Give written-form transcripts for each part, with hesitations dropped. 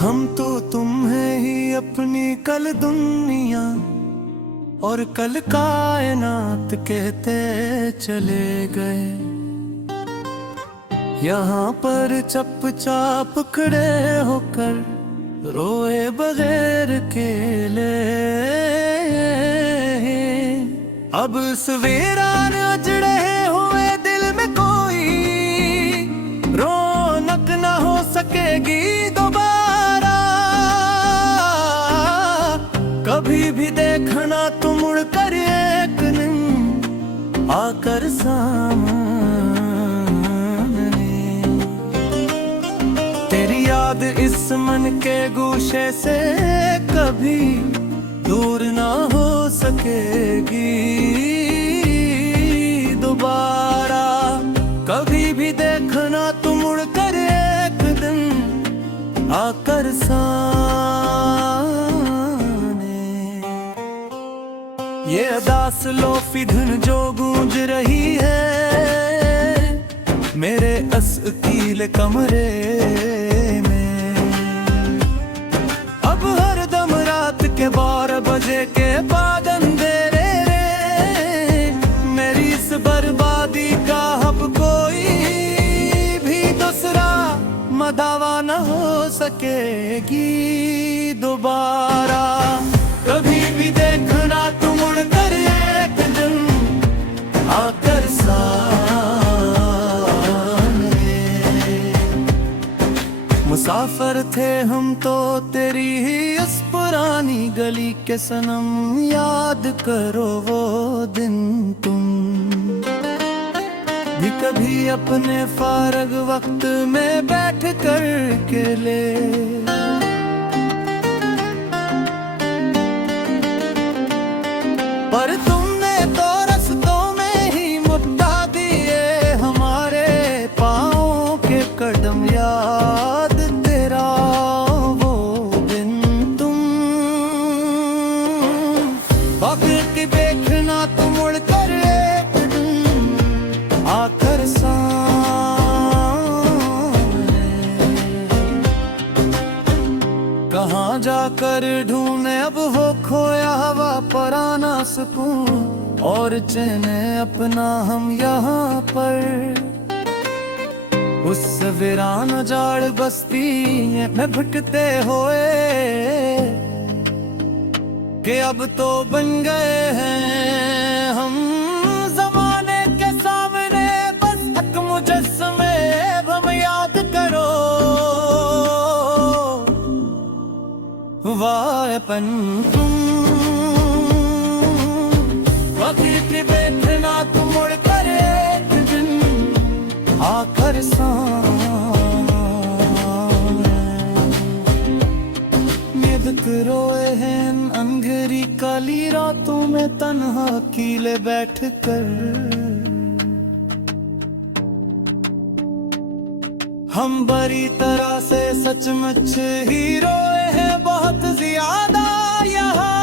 हम तो तुम्हें ही अपनी कल दुनिया और कल कायनात कहते चले गए। यहाँ पर चुपचाप खड़े होकर रोए बगैर अकेले। अब सवेरा उजड़े हुए दिल में कोई रौनक न हो सकेगी दोबारा। कभी भी देखना तुम मुड़ कर एक दिन आकर सामने। तेरी याद इस मन के गोशे से कभी दूर ना हो सकेगी दोबारा। कभी भी देखना तुम मुड़ कर एक दिन आकर ये अदास लोफी धुन जो गूंज रही है मेरे अस्कील कमरे में। अब हर दम रात के 12 बजे के बाद अंधेरे मेरी इस बर्बादी का अब कोई भी दूसरा मदावा न हो सकेगी दोबारा। कभी भी देखना तुम मुड़ कर एक दिन आकर सामने। मुसाफिर थे हम तो तेरी ही उस पुरानी गली के सनम। याद करो वो दिन तुम भी कभी अपने फारग वक्त में बैठ कर अकेले। पर तुमने तो रस्तों में ही मुट्ठा दिए हमारे पाँव के कदम। याद तेरा वो दिन तुम वक्त की देखना तुम मुड़ कर एक दिन आकर सामने। कहाँ जाकर ढूंढे अब वो खोया हवा पराना सुकून और चैन अपना हम यहाँ पर। उस वीरान जाड़ बस्ती में भटकते हुए कि अब तो बन गए हैं हम जमाने के सामने बस एक मुजस्समे। हम याद करो वापन तुम वक्त बैठना तुम मुड़ कर एक दिन आकर नियत रोए हैं अंधेरी काली रातों में तन्हा अकेले बैठ कर। हम बड़ी तरह से सचमुच ही रोए हैं बहुत ज्यादा यहाँ।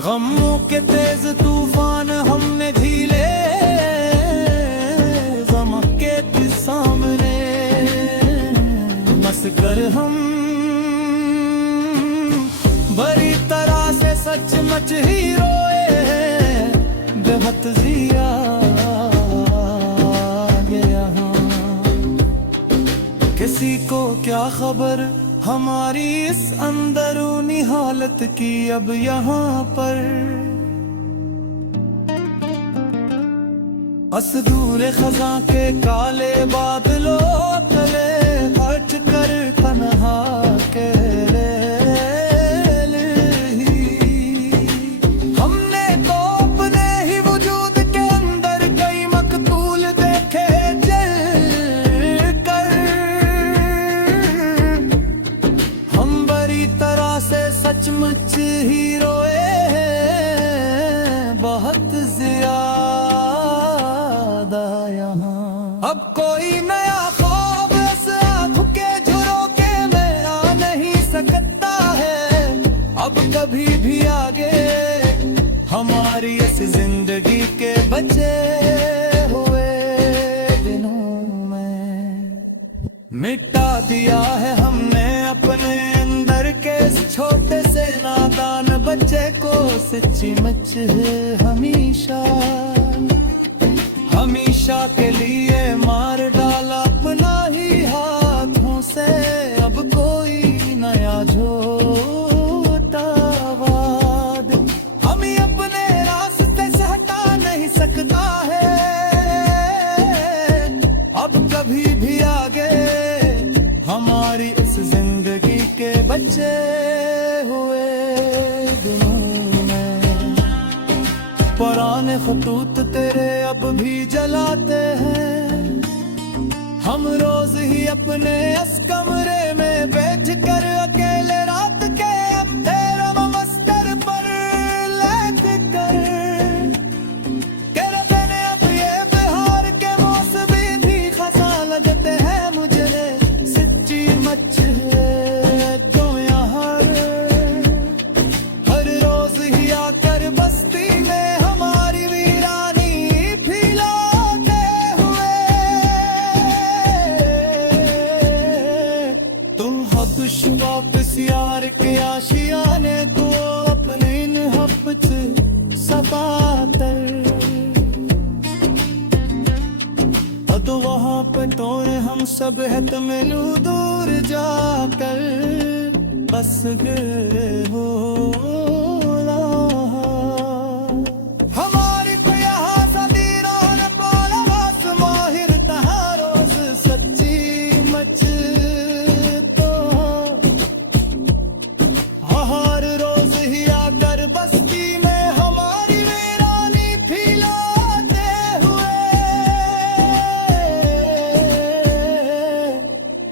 गमों के तेज तूफान हमने झीले ज़मके के सामने मस कर। हम बड़ी तरह से सचमुच ही रोए हैं बेहद ज्यादा यहाँ। किसी को क्या खबर हमारी इस अंदरूनी हालत की अब यहाँ पर। असदूर खज़ां के काले बादलों तले हट कर तन्हा अकेले हमने तो अपने ही वजूद के अंदर कई मकतूल देखे जल कर। हम बड़ी तरह से सचमुच ही रोए हैं बहुत ज्यादा यहाँ। अब कोई नया ख्वाब इस आँखों के झरोखे में आ नहीं सकता है अब कभी भी आगे हमारी इस जिंदगी के बचे हुए दिनों में। मिटा दिया है हमने अपने अंदर के इस छोटे से नादान बच्चे को। सच्ची मच है हमेशा हमेशा के लिए मार डाला अपना ही हाथों से। अब कोई नया झोटावाद हमें अपने रास्ते से हटा नहीं सकता है। अब कभी भी आगे हमारी इस जिंदगी के बचे हुए दिनों में पुराने खतूत तेरे अब भी जलाते हैं। हम रोज ही अपने इस कमरे में बैठ कर अकेले रात के अंधेरे में मस्तर पर लेट कर तेरे देने अब ये बिहार के मौसमी भी खसा लगते हैं मुझे। सच्ची मच है तो यहाँ हर रोज ही आकर बस्ती में हमारी वीरानी फैलाते हुए। तुम हो दुश्वापिस यार के आशियाने को अपने इन हब्बत सबातर। तो वहाँ पे तोड़े हम सब है तो मिलू दूर जाकर बस गए हो। हमारी तो यहाँ सदीरान पालवास माहिर तहाँ रोज सच्ची मच तो हर रोज ही आकर बस्ती में हमारी वीरानी फैलाते हुए।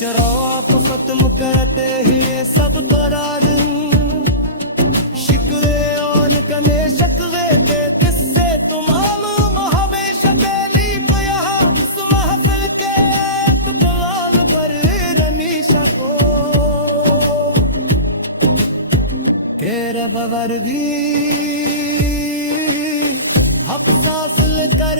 चलो आप खत्म करते ही सब करार शिकवे और कने शकवे के किस्से तुम मालूम हमेशा तेली तो यहाँ उस महफिल के इत्तलाल पर रमीशा को तेरे बवर भी हफ्सास कर